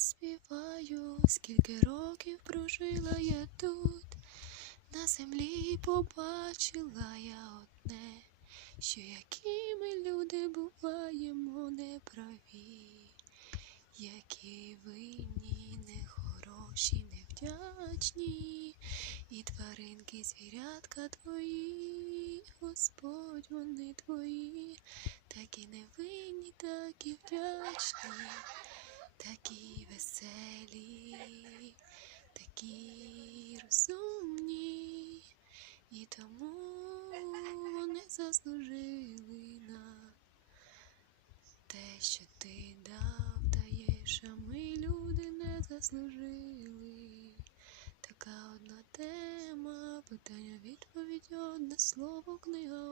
заспіваю, скільки років прожила я тут, на землі побачила я одне, що які ми люди буваємо неправі, які винні, нехороші, невдячні, і тваринки, звірятка твої, Господь, вони твої, такі невинні, такі вдячні, такі веселі, такі розумні, і тому вони заслужили на те, що ти дав, даєш, а ми люди не заслужили. Така одна тема, питання, відповідь, одне слово, книга